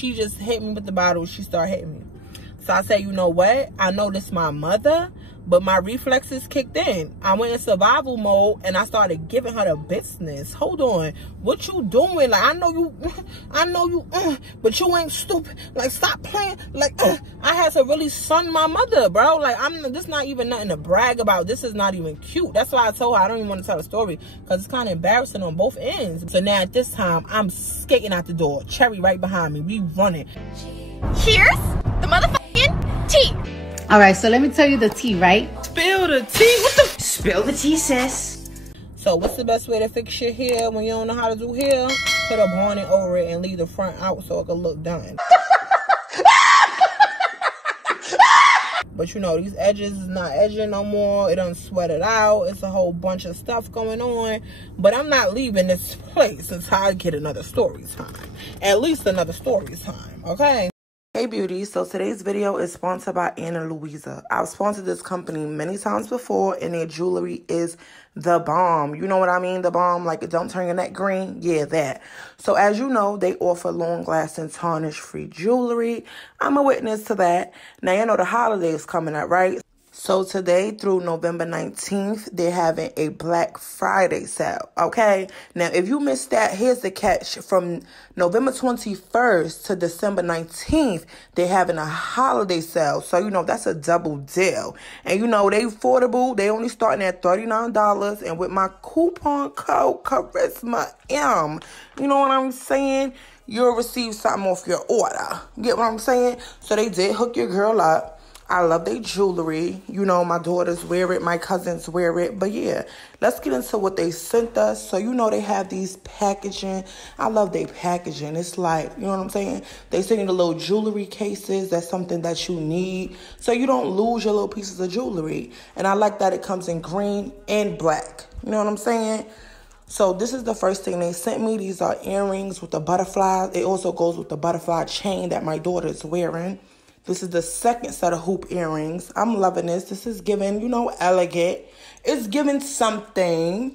she just hit me with the bottle. She started hitting me. So I said, you know what? I know this my mother, but my reflexes kicked in. I went in survival mode and I started giving her the business. Hold on. What you doing? Like, I know you, but you ain't stupid. Like, stop playing. Like, I had to really son my mother, bro. Like, this not even nothing to brag about. This is not even cute. That's why I told her I don't even want to tell the story, because it's kind of embarrassing on both ends. So now at this time, I'm skating out the door. Cherry right behind me. We running. Here's the motherfucking tea. All right, so let me tell you the tea, right? Spill the tea. What the? Spill the tea, sis. So what's the best way to fix your hair when you don't know how to do hair? Put a bonnet over it and leave the front out so it can look done. But you know, these edges is not edging no more. It done sweated out. It's a whole bunch of stuff going on. But I'm not leaving this place until I get another story time. At least another story time, okay? Hey beauties, so today's video is sponsored by Anna Louisa. I've sponsored this company many times before, and their jewelry is the bomb. You know what I mean? The bomb, like it don't turn your neck green. Yeah, that. So as you know, they offer long-lasting tarnish-free jewelry. I'm a witness to that. Now, you know the holiday is coming up, right? So today through November 19th, they're having a Black Friday sale, okay? Now, if you missed that, here's the catch. From November 21st to December 19th, they're having a holiday sale. So, you know, that's a double deal. And, you know, they affordable. They only starting at $39. And with my coupon code, CharismaMonaee, you know what I'm saying? You'll receive something off your order. Get what I'm saying? So they did hook your girl up. I love their jewelry. You know, my daughters wear it. My cousins wear it. But yeah, let's get into what they sent us. So, you know, they have these packaging. I love their packaging. It's like, you know what I'm saying? They send you the little jewelry cases. That's something that you need, so you don't lose your little pieces of jewelry. And I like that it comes in green and black. You know what I'm saying? So this is the first thing they sent me. These are earrings with the butterfly. It also goes with the butterfly chain that my daughter is wearing. This is the second set of hoop earrings. I'm loving this. This is giving, you know, elegant. It's giving something.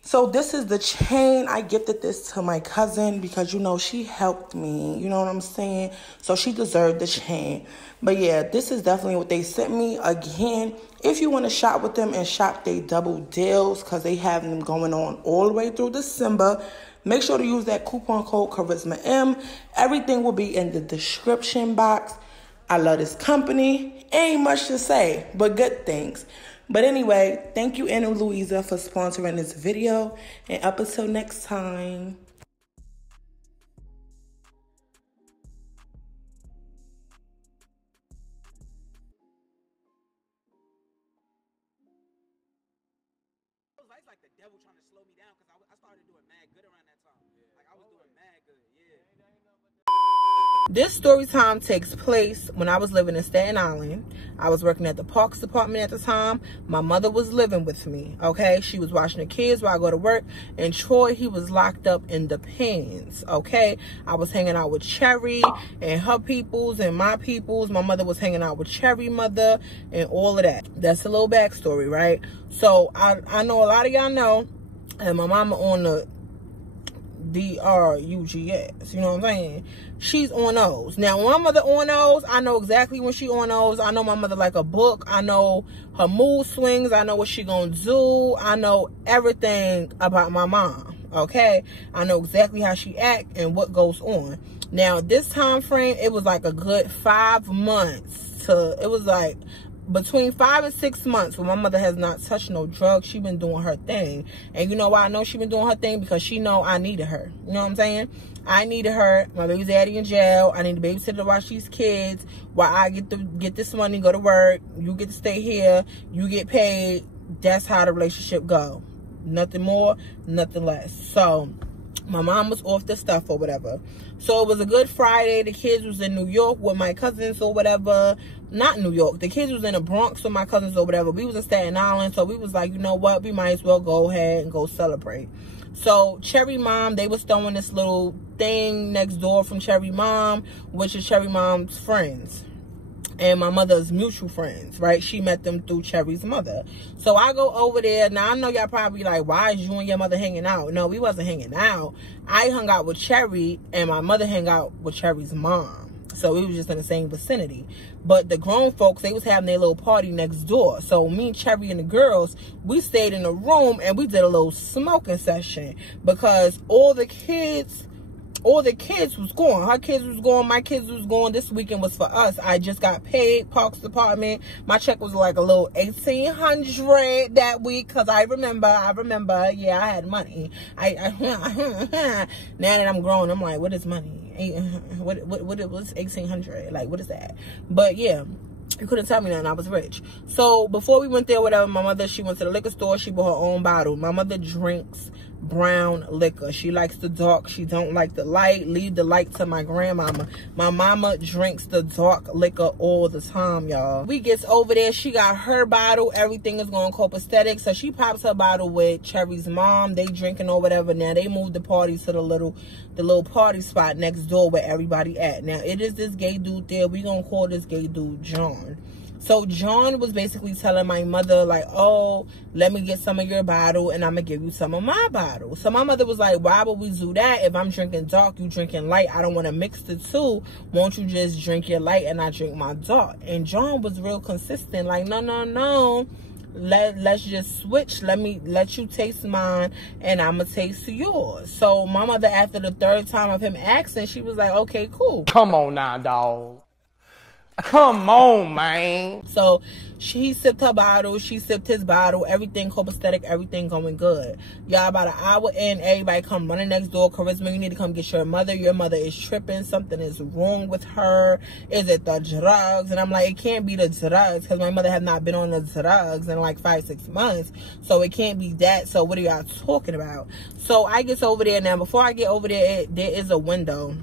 So this is the chain. I gifted this to my cousin because, you know, she helped me. You know what I'm saying? So she deserved the chain. But yeah, this is definitely what they sent me. Again, if you want to shop with them and shop they double deals, because they have them going on all the way through December, make sure to use that coupon code CharismaM. Everything will be in the description box. I love this company. Ain't much to say, but good things. But anyway, thank you, Anna Louisa, for sponsoring this video. And up until next time. It's like the devil trying to slow me down, because I started doing mad good around that time. Like, I was doing mad good, yeah. This story time takes place when I was living in Staten Island. I was working at the Parks Department at the time. My mother was living with me, okay? She was watching the kids while I go to work. And Troy, he was locked up in the pens, okay? I was hanging out with Cherry and her peoples and my peoples. My mother was hanging out with Cherry mother and all of that. That's a little backstory, right? So I know a lot of y'all know, and my mama on the DRUGS, you know what I'm saying? She's on those. Now, when my mother on those, I know exactly when she on those. I know my mother like a book. I know her mood swings. I know what she gonna do. I know everything about my mom, okay? I know exactly how she act and what goes on. Now, this time frame, it was like a good 5 months to, it was like between 5 and 6 months where my mother has not touched no drugs. She been doing her thing. And you know why I know she been doing her thing? Because she know I needed her. You know what I'm saying? I needed her. My baby's daddy in jail. I need a babysitter to watch these kids while I get this money, go to work. You get to stay here. You get paid. That's how the relationship go. Nothing more, nothing less. So my mom was off the stuff or whatever. So it was a good Friday. The kids was in New York with my cousins or whatever. Not New York. The kids was in the Bronx with my cousins or whatever. We was in Staten Island. So we was like, you know what? We might as well go ahead and go celebrate. So Cherry Mom, they was throwing this little thing next door from Cherry Mom, which is Cherry Mom's friends. and my mother's mutual friends, right? She met them through Cherry's mother. So I go over there. Now, I know y'all probably like, why is you and your mother hanging out? No, we wasn't hanging out. I hung out with Cherry, and my mother hung out with Cherry's mom. So we was just in the same vicinity. But the grown folks, they was having their little party next door. So me and Cherry and the girls, we stayed in the room, and we did a little smoking session. Because all the kids was going. Her kids was going. My kids was going. This weekend was for us. I just got paid. Parks Department. My check was like a little $1,800 that week. Because I remember. Yeah, I had money. Now that I'm grown, I'm like, what is money? What was $1,800? Like, what is that? But yeah. You couldn't tell me nothing. I was rich. So before we went there, whatever, my mother, she went to the liquor store. She bought her own bottle. My mother drinks brown liquor. She likes the dark. She don't like the light. Leave the light to my grandmama. My mama drinks the dark liquor all the time, y'all. We gets over there. She got her bottle. Everything is going copacetic. So she pops her bottle with Cherry's mom. They drinking or whatever. Now they moved the party to the little party spot next door where everybody at. Now it is this gay dude there. We gonna call this gay dude John. So John was basically telling my mother, like, oh, let me get some of your bottle and I'm going to give you some of my bottle. So my mother was like, why would we do that? If I'm drinking dark, you drinking light. I don't want to mix the two. Won't you just drink your light and I drink my dark? And John was real consistent. Like, no. Let's just switch. Let you taste mine and I'm going to taste yours. So my mother, after the third time of him asking, she was like, okay, cool. Come on now, dog. Come on, man. So she sipped her bottle, she sipped his bottle, everything copacetic, everything going good. Y'all, about an hour in, everybody come running next door. Charisma, you need to come get your mother. Your mother is tripping. Something is wrong with her. Is it the drugs? And I'm like, it can't be the drugs, because my mother have not been on the drugs in like 5-6 months. So it can't be that. So what are y'all talking about? So I get over there. Now, before I get over there, there is a window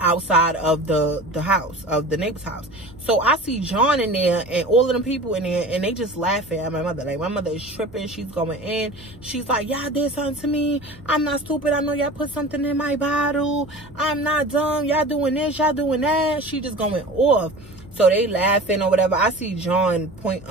outside of the house, of the neighbor's house. So I see John in there and all of them people in there, and they just laughing at my mother. Like, my mother is tripping. She's going in. She's like, y'all did something to me. I'm not stupid. I know y'all put something in my bottle. I'm not dumb. Y'all doing this. Y'all doing that. She just going off. So they laughing or whatever. I see John point,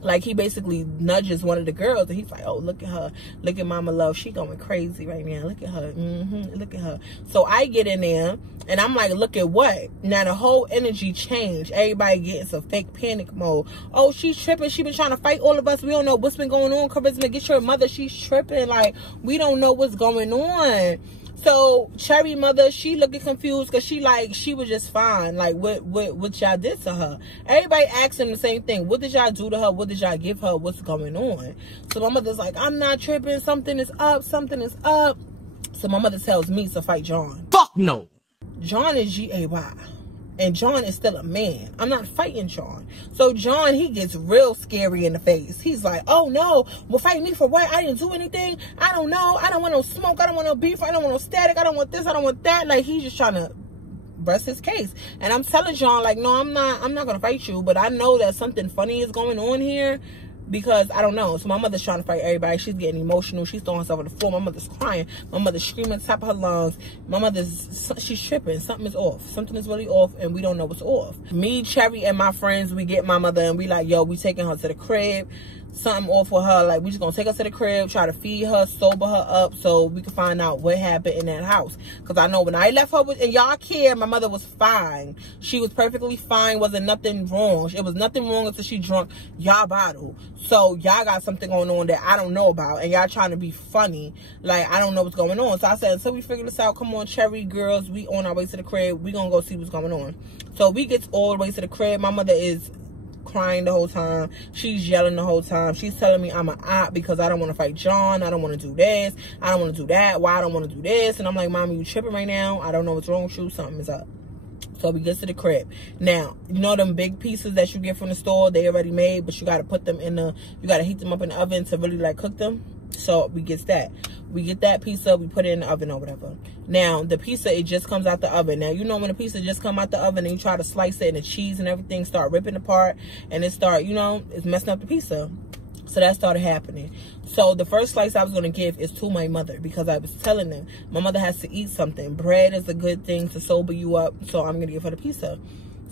like, he basically nudges one of the girls, and he's like, oh, look at her. Look at Mama Love. She going crazy right now. Look at her. Look at her. So I get in there, and I'm like, look at what? Now, the whole energy changed. Everybody getting some fake panic mode. Oh, she's tripping. She been trying to fight all of us. We don't know what's been going on. Charisma, get your mother. She's tripping. Like, we don't know what's going on. So Cherry mother, she looking confused because she was just fine. Like, what y'all did to her? Everybody asking the same thing. What did y'all do to her? What did y'all give her? What's going on? So my mother's like, I'm not tripping. Something is up. Something is up. So my mother tells me to fight John. Fuck no. John is G-A-Y. And John is still a man. I'm not fighting John. So John, he gets real scary in the face. He's like, oh no, well, fight me for what? I didn't do anything. I don't know. I don't want no smoke. I don't want no beef. I don't want no static. I don't want this. I don't want that. Like, he's just trying to rest his case. And I'm telling John, like, no, I'm not going to fight you. But I know that something funny is going on here. Because I don't know. So my mother's trying to fight everybody. She's getting emotional. She's throwing herself on the floor. My mother's crying. My mother's screaming at the top of her lungs. My she's tripping. Something is off. Something is really off, and we don't know what's off. Me, Cherry, and my friends, we get my mother, and we like, yo, we taking her to the crib. Something off with her. Like, we just gonna take her to the crib, try to feed her, sober her up, so we can find out what happened in that house. Because I know when I left her with, and y'all care, my mother was fine. She was perfectly fine. Wasn't nothing wrong. It was nothing wrong until she drunk y'all bottle. So y'all got something going on that I don't know about, and y'all trying to be funny. Like, I don't know what's going on. So I said, until we figure this out, come on, Cherry girls, we on our way to the crib. We gonna go see what's going on. So we get all the way to the crib. My mother is crying the whole time. She's yelling the whole time. She's telling me I'm an op because I don't want to fight John. I don't want to do this. I don't want to do that. Why I don't want to do this? And I'm like, Mommy, you tripping right now? I don't know what's wrong with you. Something is up. So we get to the crib. Now, you know them big pieces that you get from the store? They already made, but you got to put them in the, you got to heat them up in the oven to really like cook them. So we get that. We get that pizza, we put it in the oven or whatever. Now, the pizza, it just comes out the oven. Now, you know when the pizza just come out the oven and you try to slice it and the cheese and everything start ripping apart and it start, you know, it's messing up the pizza. So that started happening. So the first slice I was going to give is to my mother because I was telling them my mother has to eat something. Bread is a good thing to sober you up, so I'm going to give her the pizza.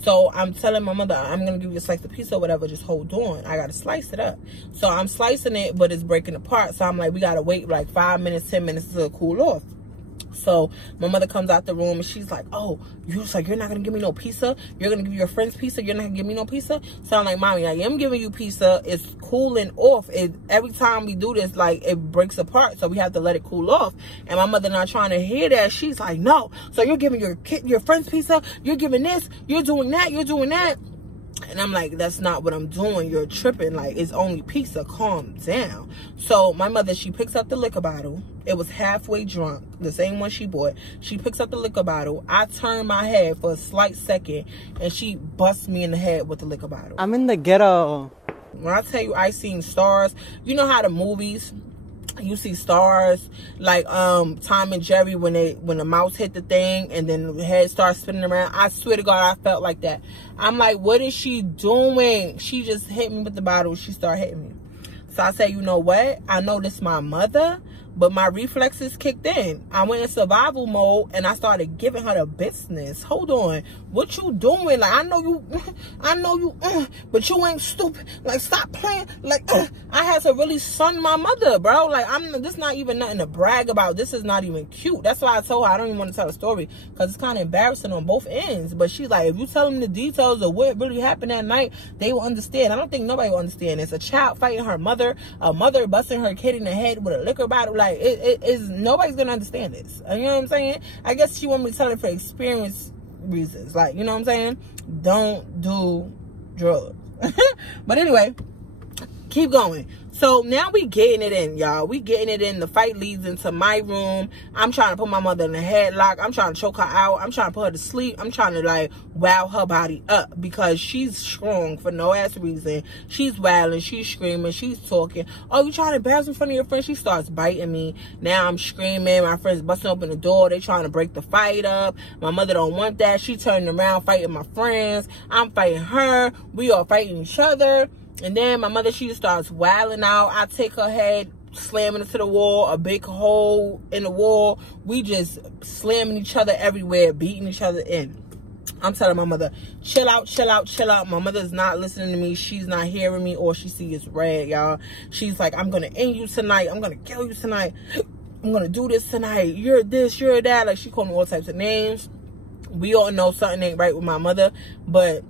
So I'm telling my mother, I'm going to give you a slice of pizza or whatever. Just hold on. I got to slice it up. So I'm slicing it, but it's breaking apart. So I'm like, we got to wait like 5 minutes, 10 minutes to cool off. So my mother comes out the room and she's like, oh, you're not going to give me no pizza? You're going to give your friends pizza? You're not going to give me no pizza? So I'm like, Mommy, I am giving you pizza. It's cooling off. Every time we do this, like, it breaks apart. So we have to let it cool off. And my mother not trying to hear that. She's like, no. So you're giving your friends pizza? You're giving this? You're doing that? You're doing that? And I'm like, that's not what I'm doing. You're tripping. Like, it's only pizza. Calm down. So my mother, she picks up the liquor bottle. It was halfway drunk, the same one she bought. She picks up the liquor bottle. I turn my head for a slight second, and she busts me in the head with the liquor bottle. I'm in the ghetto. When I tell you I seen stars, you know how the movies, you see stars, like Tom and Jerry, when the mouse hit the thing and then the head starts spinning around. I swear to God, I felt like that. I'm like, what is she doing? She just hit me with the bottle. She started hitting me. So I said, you know what? I know this my mother, but my reflexes kicked in. I went in survival mode and I started giving her the business. Hold on. What you doing? Like, I know you, but you ain't stupid. Like, stop playing. Like, I had to really son my mother, bro. Like, this not even nothing to brag about. This is not even cute. That's why I told her I don't even want to tell a story, because it's kind of embarrassing on both ends. But she's like, if you tell them the details of what really happened that night, they will understand. I don't think nobody will understand. It's a child fighting her mother, a mother busting her kid in the head with a liquor bottle. Like, it is, nobody's gonna understand this. You know what I'm saying? I guess she want me to tell it for experience reasons. Like, you know what I'm saying? Don't do drugs. But anyway, keep going. So now we getting it in, y'all. We getting it in. The fight leads into my room. I'm trying to put my mother in a headlock. I'm trying to choke her out. I'm trying to put her to sleep. I'm trying to, like, wow her body up, because she's strong for no ass reason. She's wailing. She's screaming. She's talking. Oh, you trying to embarrass in front of your friend? She starts biting me. Now I'm screaming. My friend's busting open the door. They trying to break the fight up. My mother don't want that. She turning around fighting my friends. I'm fighting her. We are fighting each other. And then my mother, she just starts wailing out. I take her head, slamming into the wall, a big hole in the wall. We just slamming each other everywhere, beating each other in. I'm telling my mother, chill out, chill out, chill out. My mother's not listening to me. She's not hearing me. All she sees is red, y'all. She's like, I'm going to end you tonight. I'm going to kill you tonight. I'm going to do this tonight. You're this, you're that. Like, she called me all types of names. We all know something ain't right with my mother, but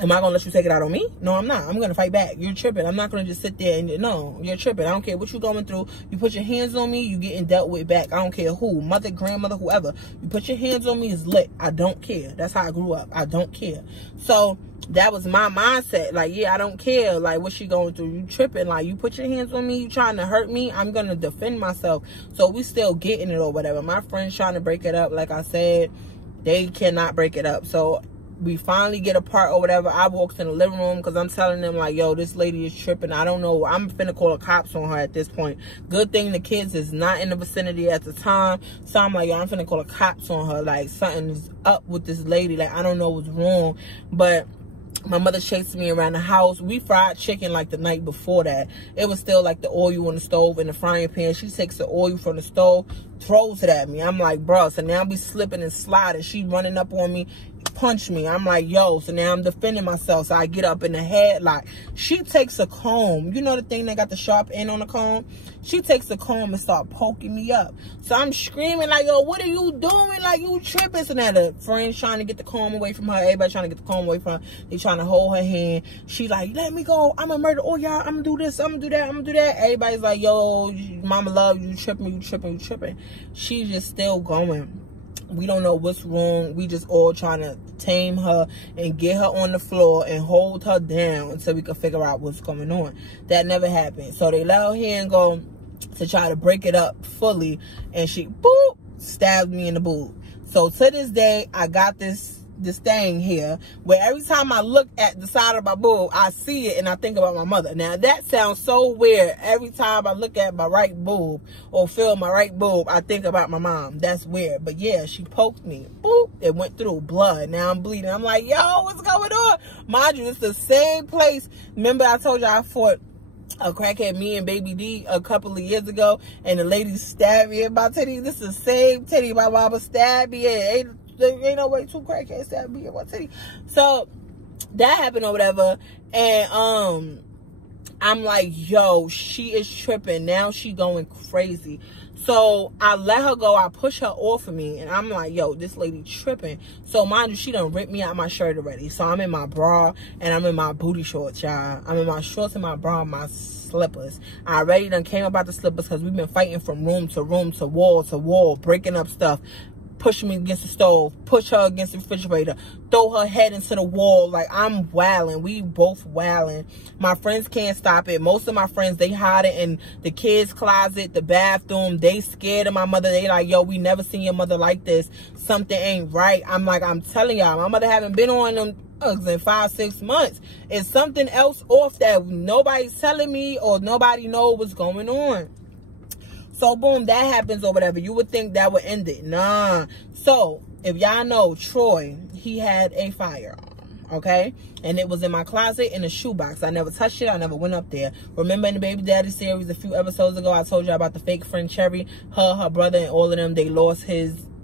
am I going to let you take it out on me? No, I'm not. I'm going to fight back. You're tripping. I'm not going to just sit there and, no, you're tripping. I don't care what you're going through. You put your hands on me, you getting dealt with back. I don't care who, mother, grandmother, whoever. You put your hands on me, it's lit. I don't care. That's how I grew up. I don't care. So that was my mindset. Like, yeah, I don't care. Like, what she going through? You tripping. Like, you put your hands on me, you trying to hurt me, I'm going to defend myself. So we still getting it or whatever. My friends trying to break it up. Like I said, they cannot break it up. So we finally get apart or whatever. I walked in the living room because I'm telling them, like, yo, this lady is tripping. I don't know. I'm finna call the cops on her at this point. Good thing the kids is not in the vicinity at the time. So I'm like, yo, I'm finna call the cops on her. Like, something's up with this lady. Like, I don't know what's wrong. But my mother chased me around the house. We fried chicken like the night before that. It was still like the oil on the stove in the frying pan. She takes the oil from the stove, throws it at me. I'm like, bro. So now we slipping and sliding. She running up on me, punch me. I'm like, yo. So now I'm defending myself. So I get up in the headlock. She takes a comb. You know the thing that got the sharp end on the comb? She takes a comb and start poking me up. So I'm screaming like, yo, what are you doing? Like, you tripping. So now the friends trying to get the comb away from her. Everybody trying to get the comb away from her. They trying to hold her hand. She like, let me go. I'm a murder. Oh, y'all, I'm gonna do this. I'm gonna do that. I'm gonna do that. Everybody's like, yo, mama love you. Tripping, you tripping, you tripping. She's just still going. We don't know what's wrong. We just all trying to tame her and get her on the floor and hold her down until we can figure out what's going on. That never happened. So they let her hand go to try to break it up fully, and she, boop, stabbed me in the boob. So to this day, I got this thing here where every time I look at the side of my boob, I see it and I think about my mother. Now that sounds so weird. Every time I look at my right boob or feel my right boob, I think about my mom. That's weird. But yeah, she poked me. Boop. It went through blood. Now I'm bleeding. I'm like, yo, what's going on? Mind you, it's the same place. Remember I told you I fought a crackhead, me and Baby D, a couple of years ago, and the lady stabbed me in my titty. This is the same titty my mama stabbed me in. There ain't no way 2 crackheads stab me in one city. So that happened or whatever. And I'm like, yo, she is tripping. Now she going crazy. So I let her go. I push her off of me. And I'm like, yo, this lady tripping. So mind you, she done ripped me out my shirt already. So I'm in my bra and I'm in my booty shorts, y'all. I'm in my shorts and my bra and my slippers. I already done came about the slippers because we've been fighting from room to room to wall, breaking up stuff. Push me against the stove, push her against the refrigerator, throw her head into the wall. Like, I'm wilding. We both wilding. My friends can't stop it. Most of my friends, they hide it in the kids' closet, the bathroom. They scared of my mother. They like, yo, we never seen your mother like this. Something ain't right. I'm like, I'm telling y'all, my mother haven't been on them drugs in 5-6 months. It's something else off that nobody's telling me or nobody know what's going on. So, boom, that happens or whatever. You would think that would end it. Nah. So, if y'all know, Troy, he had a firearm, okay? And it was in my closet in a shoebox. I never touched it. I never went up there. Remember in the Baby Daddy series a few episodes ago, I told you about the fake friend Cherry, her brother, and all of them. They lost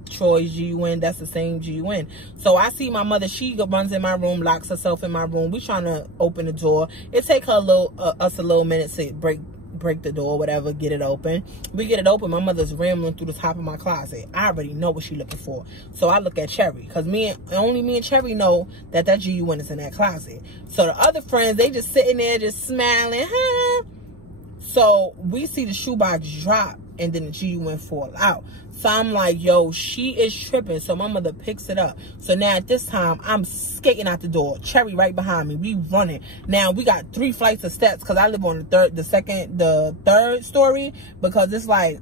Troy's GUN. That's the same GUN. So I see my mother. She runs in my room, locks herself in my room. We trying to open the door. It take her us a little minute to break the door, whatever, get it open. We get it open. My mother's rambling through the top of my closet. I already know what she's looking for. So I look at Cherry, because only me and Cherry know that GUN is in that closet. So the other friends, they just sitting there just smiling, huh? So we see the shoebox drop and then the GUN fall out. So I'm like, yo, she is tripping. So my mother picks it up. So now at this time, I'm skating out the door. Cherry right behind me. We running. Now we got 3 flights of steps because I live on the third story, because it's like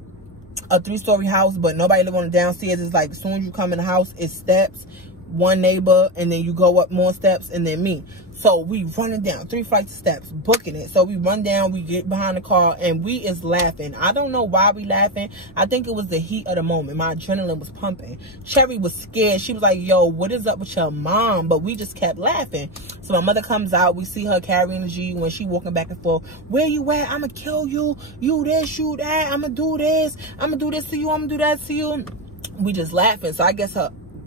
a 3-story house, but nobody live on the downstairs. It's like as soon as you come in the house, it's steps, one neighbor, and then you go up more steps, and then me. So we running down 3 flights of steps, booking it. So we run down, we get behind the car, and we is laughing. I don't know why we laughing. I think it was the heat of the moment. My adrenaline was pumping. Cherry was scared. She was like, yo, what is up with your mom? But we just kept laughing. So my mother comes out. We see her carrying the G when she walking back and forth. Where you at? I'm going to kill you. You this, you that. I'm going to do this. I'm going to do this to you. I'm going to do that to you. We just laughing. So I guess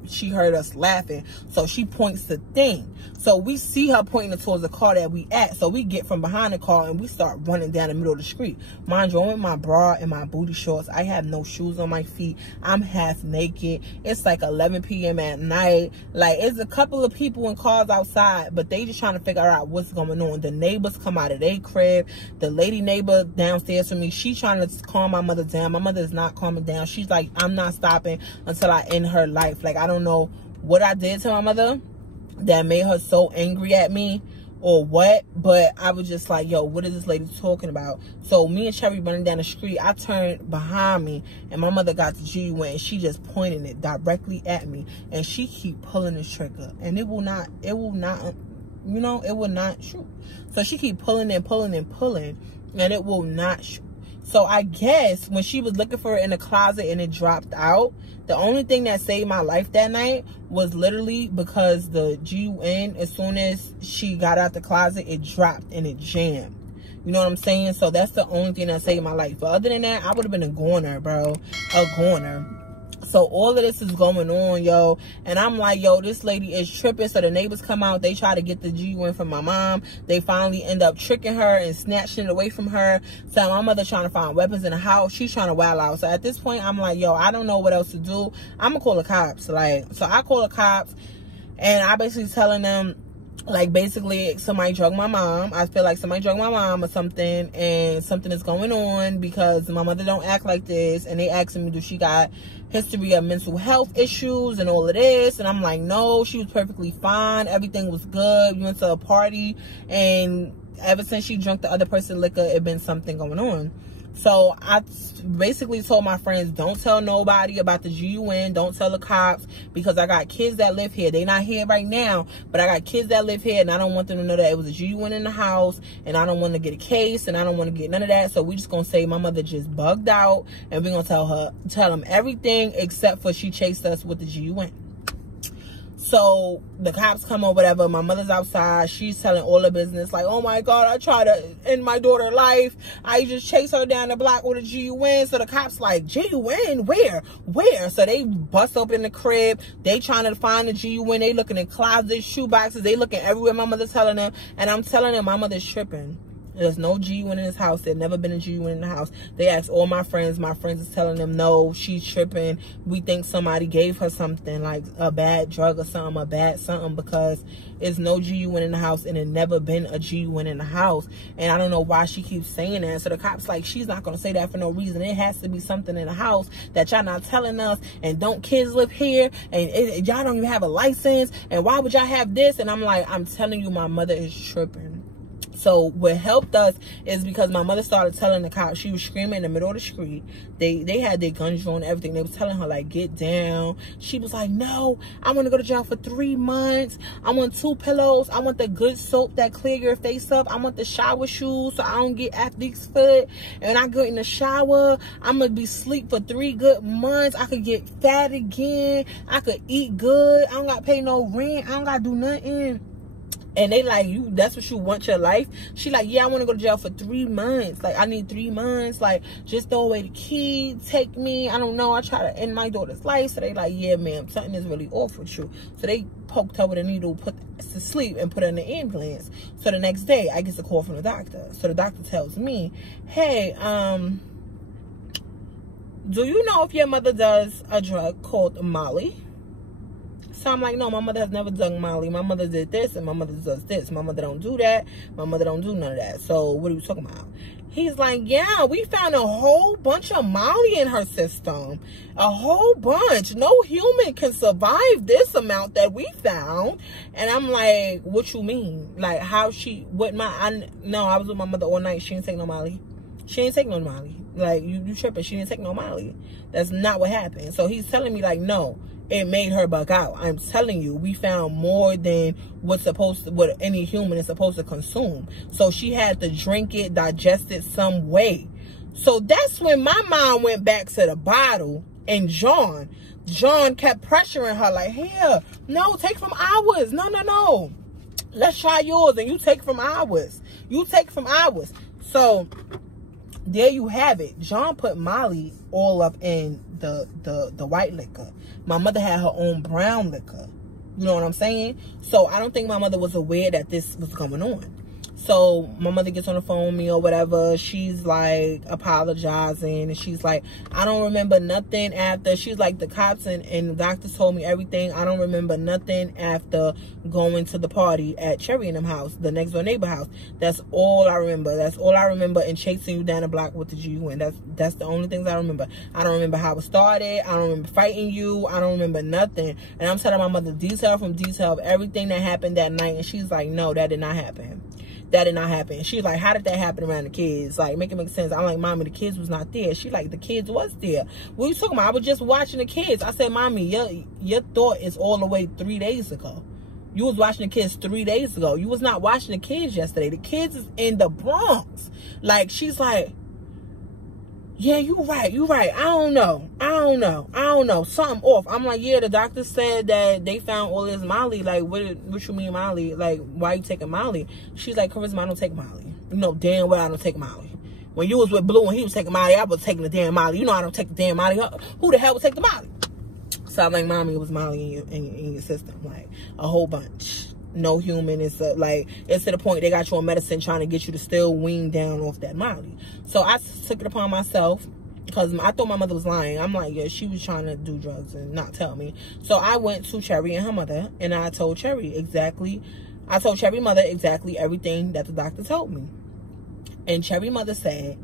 she heard us laughing, so she points the thing. So we see her pointing towards the car that we at. So we get from behind the car and we start running down the middle of the street. Mind you, I'm in my bra and my booty shorts. I have no shoes on my feet. I'm half naked. It's like 11 p.m. at night. Like, it's a couple of people in cars outside, but they just trying to figure out what's going on. The neighbors come out of their crib. The lady neighbor downstairs from me, she trying to calm my mother down. My mother is not calming down. She's like, I'm not stopping until I end her life. Like, I don't know what I did to my mother that made her so angry at me or what, but I was just like, yo, what is this lady talking about? So me and Cherry running down the street, I turned behind me and my mother got the GUN and she just pointing it directly at me, and she keep pulling the trigger and it will not shoot. So she keep pulling and pulling and pulling and it will not shoot. So I guess when she was looking for it in the closet and it dropped out, the only thing that saved my life that night was literally because the GUN, as soon as she got out the closet, it dropped and it jammed. You know what I'm saying? So that's the only thing that saved my life. But other than that, I would have been a goner, bro. A goner. So all of this is going on, yo. And I'm like, yo, this lady is tripping. So the neighbors come out. They try to get the GUN from my mom. They finally end up tricking her and snatching it away from her. So my mother trying to find weapons in the house. She's trying to wild out. So at this point, I'm like, yo, I don't know what else to do. I'm going to call the cops. Like, so I call the cops. And I basically telling them, like, basically somebody drugged my mom. I feel like somebody drugged my mom or something, and something is going on because my mother don't act like this. And they asking me, do she got history of mental health issues and all of this? And I'm like, no, she was perfectly fine. Everything was good. We went to a party, and ever since she drank the other person's liquor, it been something going on. So I basically told my friends, don't tell nobody about the GUN. Don't tell the cops, because I got kids that live here. They not here right now, but I got kids that live here, and I don't want them to know that it was a GUN in the house, and I don't want to get a case, and I don't want to get none of that. So we just going to say my mother just bugged out, and we're going to tell them everything except for she chased us with the GUN. So the cops come or whatever. My mother's outside. She's telling all the business. Like, oh my God, I tried to end my daughter's life. I just chased her down the block with a GUN. So the cops like, GUN? Where? So they bust open the crib. They trying to find the GUN. They looking in closets, shoe boxes. They looking everywhere. My mother's telling them. And I'm telling them my mother's tripping. There's no GUN in this house. There's never been a GUN in the house. They asked all my friends. My friends is telling them, no, she's tripping. We think somebody gave her something, like a bad drug or something, a bad something, because there's no GUN in the house and there's never been a GUN in the house. And I don't know why she keeps saying that. So the cops like, she's not going to say that for no reason. It has to be something in the house that y'all not telling us. And don't kids live here? And y'all don't even have a license. And why would y'all have this? And I'm like, I'm telling you, my mother is tripping. So what helped us is because my mother started telling the cops, she was screaming in the middle of the street. They had their guns drawn and everything. They was telling her, like, get down. She was like, no, I want to go to jail for 3 months. I want 2 pillows. I want the good soap that clear your face up. I want the shower shoes so I don't get athlete's foot. And when I go in the shower, I'm going to be asleep for 3 good months. I could get fat again. I could eat good. I don't got to pay no rent. I don't got to do nothing. And they like, you, that's what you want your life? She like, yeah, I want to go to jail for 3 months. Like, I need 3 months. Like, just throw away the key, take me. I don't know. I try to end my daughter's life. So they like, yeah, ma'am, something is really off with you. So they poked her with a needle, put her to sleep, and put her in the ambulance. So the next day, I get a call from the doctor. So the doctor tells me, hey, do you know if your mother does a drug called Molly? So I'm like, no, my mother has never done Molly. My mother did this and my mother does this. My mother don't do that. My mother don't do none of that. So what are you talking about? He's like, yeah, we found a whole bunch of Molly in her system. A whole bunch. No human can survive this amount that we found. And I'm like, what you mean? Like, how she, no, I was with my mother all night. She didn't take no Molly. She didn't take no Molly. Like, you tripping. She didn't take no Molly. That's not what happened. So he's telling me, like, no. It made her bug out. I'm telling you, we found more than what any human is supposed to consume. So she had to drink it, digest it some way. So that's when my mom went back to the bottle, and John kept pressuring her like, here, no, take from ours. No. Let's try yours, and you take from ours. You take from ours. So there you have it. John put Molly all up in the white liquor. My mother had her own brown liquor. You know what I'm saying? So I don't think my mother was aware that this was going on. So my mother gets on the phone with me or whatever. She's like apologizing. And she's like, I don't remember nothing after. She's like, the cops and the doctors told me everything. I don't remember nothing after going to the party at Cherry and them house, the next door neighbor house. That's all I remember. That's all I remember. And chasing you down the block with the GUN. That's the only things I remember. I don't remember how it started. I don't remember fighting you. I don't remember nothing. And I'm telling my mother detail from detail of everything that happened that night. And she's like, no, that did not happen. That did not happen. She's like, how did that happen around the kids? Like, make it make sense. I'm like, Mommy, the kids was not there. She like, the kids was there. What are you talking about? I was just watching the kids. I said, Mommy, your thought is all the way 3 days ago. You was watching the kids 3 days ago. You was not watching the kids yesterday. The kids is in the Bronx. Like, she's like, yeah, you right. I don't know. Something off. I'm like, yeah, the doctor said that they found all this Molly. Like, what you mean Molly? Like, why you taking Molly? She's like, Charisma, I don't take Molly. You know damn well I don't take Molly. When you was with Blue and he was taking Molly, I was taking the damn Molly. You know I don't take the damn Molly. Who the hell would take the Molly? So I'm like, Mommy, it was Molly in your system. Like, a whole bunch. No human. It's it's to the point they got you on medicine trying to get you to still wean down off that Molly. So I took it upon myself because I thought my mother was lying. I'm like, yeah, she was trying to do drugs and not tell me. So I went to Cherry and her mother and I told Cherry mother exactly everything that the doctor told me. And Cherry mother said,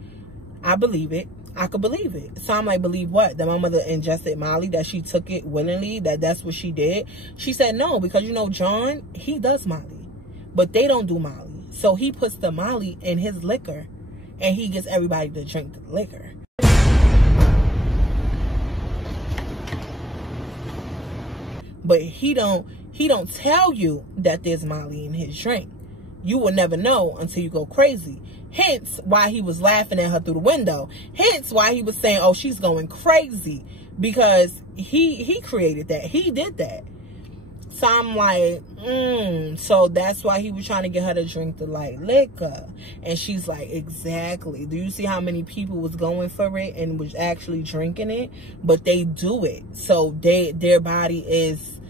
I believe it. I could believe it. So I'm like, believe what? That my mother ingested Molly, that she took it willingly, that's what she did? She said no, because you know John, he does Molly, but they don't do Molly. So he puts the Molly in his liquor and he gets everybody to drink the liquor. But he don't tell you that there's Molly in his drink. You will never know until you go crazy. Hence why he was laughing at her through the window. Hence why he was saying, oh, she's going crazy. Because he created that. He did that. So I'm like, so that's why he was trying to get her to drink the light liquor. And she's like, exactly. Do you see how many people was going for it and was actually drinking it? But they do it. So their body is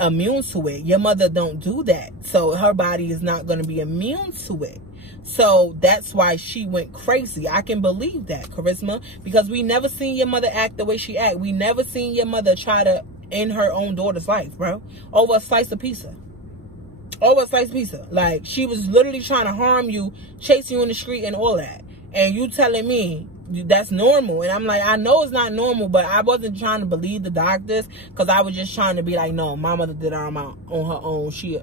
immune to it. Your mother don't do that. So her body is not going to be immune to it. So that's why she went crazy. I can believe that, Charisma, because we never seen your mother act the way she act. We never seen your mother try to end her own daughter's life, bro, over a slice of pizza. Over a slice of pizza. Like, she was literally trying to harm you, chase you in the street and all that. And you telling me that's normal. And I'm like, I know it's not normal, but I wasn't trying to believe the doctors, because I was just trying to be like, no, my mother did it on her own. She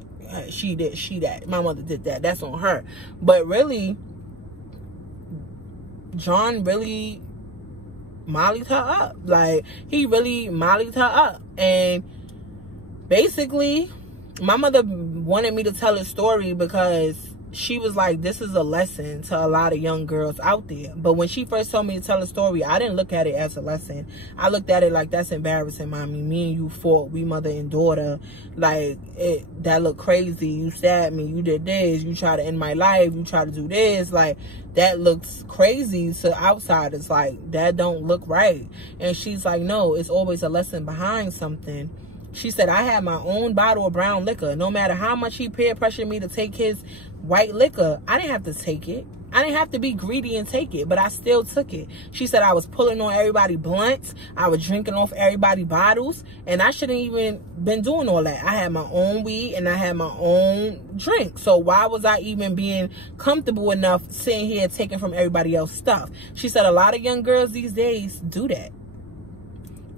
that. My mother did that. That's on her. But really, John really mollied her up. Like, he really mollied her up. And basically, my mother wanted me to tell a story because she was like, this is a lesson to a lot of young girls out there. But when she first told me to tell a story, I didn't look at it as a lesson. I looked at it like, that's embarrassing, mommy. Me and you fought. We mother and daughter. Like, that looked crazy. You stabbed me. You did this. You tried to end my life. You tried to do this. Like, that looks crazy to outsiders. Like, that don't look right. And she's like, no, it's always a lesson behind something. She said, I had my own bottle of brown liquor. No matter how much he peer pressured me to take his white liquor, I didn't have to take it. I didn't have to be greedy and take it, but I still took it. She said, I was pulling on everybody blunts. I was drinking off everybody bottles, and I shouldn't even been doing all that. I had my own weed and I had my own drink. So why was I even being comfortable enough sitting here taking from everybody else's stuff? She said, a lot of young girls these days do that.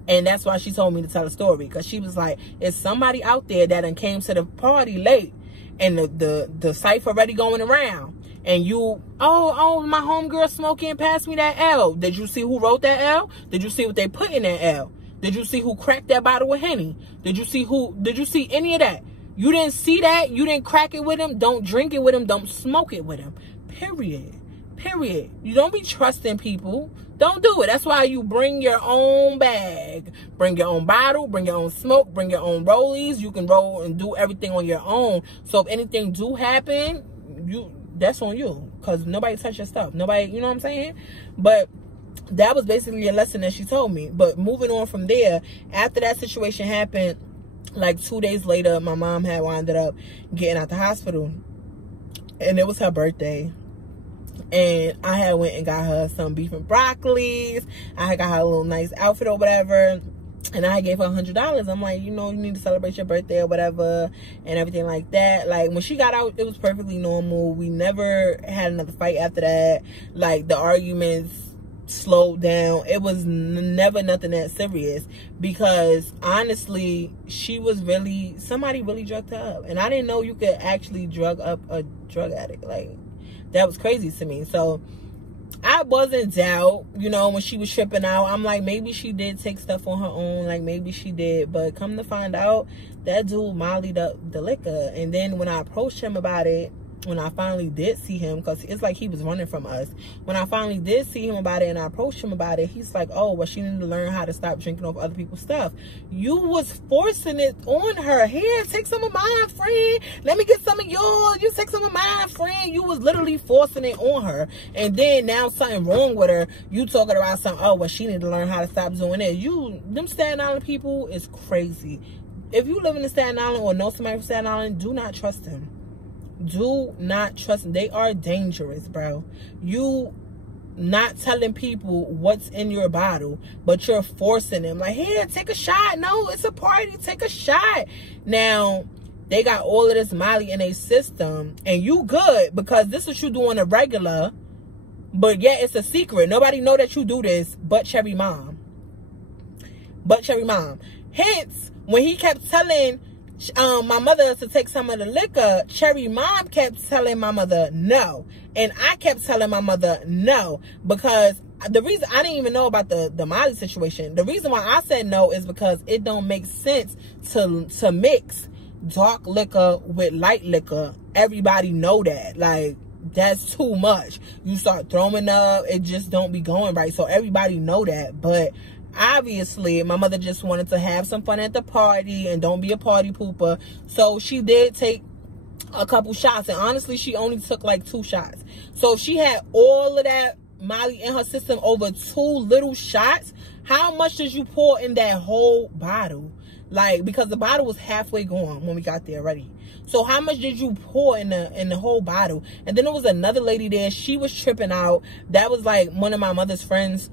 And that's why she told me to tell a story, because she was like, it's somebody out there that done came to the party late, and the cipher already going around, and you, oh, my homegirl smoking, pass me that L. Did you see who wrote that L? Did you see what they put in that L? Did you see who cracked that bottle of Henny? Did you see any of that? You didn't see that? You didn't crack it with him? Don't drink it with him. Don't smoke it with him. Period. You don't be trusting people. Don't do it. That's why you bring your own bag. Bring your own bottle. Bring your own smoke. Bring your own rollies. You can roll and do everything on your own. So if anything do happen, that's on you. Because nobody touch your stuff. Nobody, you know what I'm saying? But that was basically a lesson that she told me. But moving on from there, after that situation happened, like 2 days later, my mom had wound up getting out the hospital. And it was her birthday. And I had went and got her some beef and broccolis. I had got her a little nice outfit or whatever. And I gave her $100. I'm like, you know, you need to celebrate your birthday or whatever and everything like that. Like, when she got out, it was perfectly normal. We never had another fight after that. Like, the arguments slowed down. It was never nothing that serious, because honestly, she was really, somebody really drugged her up. And I didn't know you could actually drug up a drug addict. Like, that was crazy to me. So I was in doubt, you know, when she was tripping out. I'm like, maybe she did take stuff on her own. Like, maybe she did. But come to find out, that dude mollied up the liquor. And then when I approached him about it, when I finally did see him, because it's like he was running from us. When I finally did see him about it and I approached him about it, he's like, oh, well, she needed to learn how to stop drinking off other people's stuff. You was forcing it on her. Here, take some of mine, friend. Let me get some of yours. You take some of mine, friend. You was literally forcing it on her. And then now something wrong with her. You talking about something, oh, well, she need to learn how to stop doing it. Them Staten Island people is crazy. If you live in the Staten Island or know somebody from Staten Island, do not trust them. Do not trust them. They are dangerous, bro. You not telling people what's in your bottle, but you're forcing them. Like, here, take a shot. No, it's a party. Take a shot. Now, they got all of this Molly in a system, and you good, because this is what you do on a regular, but yet it's a secret. Nobody know that you do this but Cherry Mom. But Cherry Mom. Hence, when he kept telling my mother to take some of the liquor, Cherry Mom kept telling my mother no, and I kept telling my mother no, because the reason I didn't even know about the Molly situation, the reason why I said no is because it don't make sense to mix dark liquor with light liquor. Everybody know that. Like, that's too much. You start throwing up, it just don't be going right. So everybody know that. But obviously my mother just wanted to have some fun at the party and don't be a party pooper. So she did take a couple shots, and honestly she only took like 2 shots. So if she had all of that Molly in her system over 2 little shots, how much did you pour in that whole bottle? Like, because the bottle was halfway gone when we got there already. So how much did you pour in the whole bottle? And then there was another lady there. She was tripping out. That was like one of my mother's friends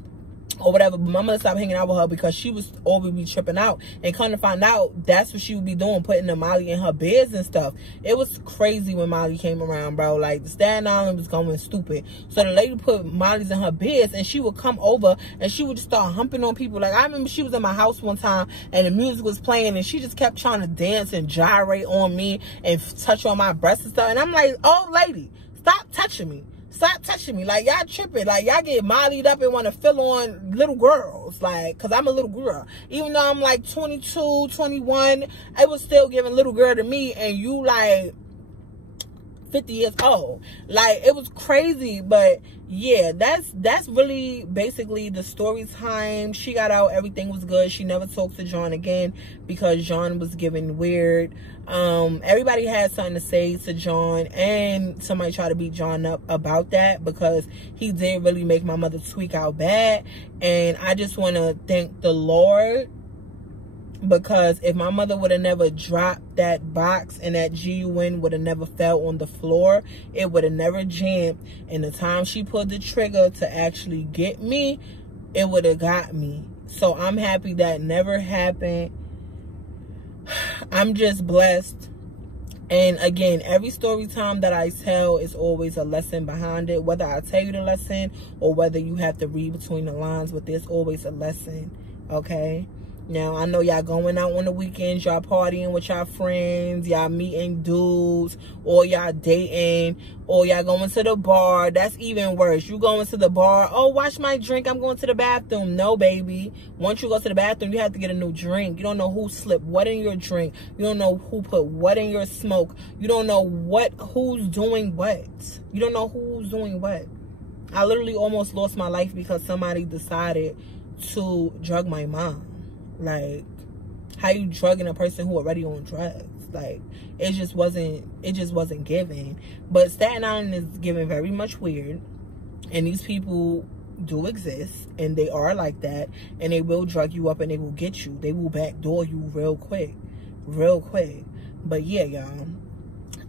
or whatever, but my mother stopped hanging out with her because she was always tripping out. And come to find out, that's what she would be doing, putting the Molly in her beds and stuff. It was crazy when Molly came around, bro. Like, the Staten Island was going stupid. So the lady put Molly's in her beds, and she would come over and she would just start humping on people. Like, I remember she was in my house one time and the music was playing and she just kept trying to dance and gyrate on me and touch on my breasts and stuff. And I'm like, oh lady, stop touching me. Stop touching me. Like, y'all tripping. Like, y'all get mollied up and want to fill on little girls. Like, because I'm a little girl. Even though I'm like 22, 21, it was still giving little girl to me. And you like 50 years old. Like, it was crazy. But yeah, that's really basically the story time. She got out. Everything was good. She never talked to John again because John was giving weird. Everybody had something to say to John, and somebody tried to beat John up about that because he did really make my mother tweak out bad. And I just want to thank the Lord, because if my mother would have never dropped that box and that GUN would have never fell on the floor, it would have never jammed. And the time she pulled the trigger to actually get me, it would have got me. So I'm happy that never happened. I'm just blessed. And again, every story time that I tell is always a lesson behind it. Whether I tell you the lesson or whether you have to read between the lines, but there's always a lesson, okay? Now, I know y'all going out on the weekends, y'all partying with y'all friends, y'all meeting dudes, or y'all dating, or y'all going to the bar. That's even worse. You going to the bar, oh, watch my drink, I'm going to the bathroom. No, baby. Once you go to the bathroom, you have to get a new drink. You don't know who slipped what in your drink. You don't know who put what in your smoke. You don't know who's doing what. You don't know who's doing what. I literally almost lost my life because somebody decided to drug my mom. Like, how you drugging a person who already on drugs? Like, it just wasn't giving. But Staten Island is giving very much weird, and these people do exist, and they are like that, and they will drug you up and they will get you. They will backdoor you real quick. But yeah, y'all,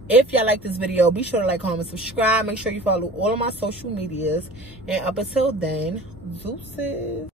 if y'all like this video, be sure to like, comment, subscribe. Make sure you follow all of my social medias, and up until then, deuces.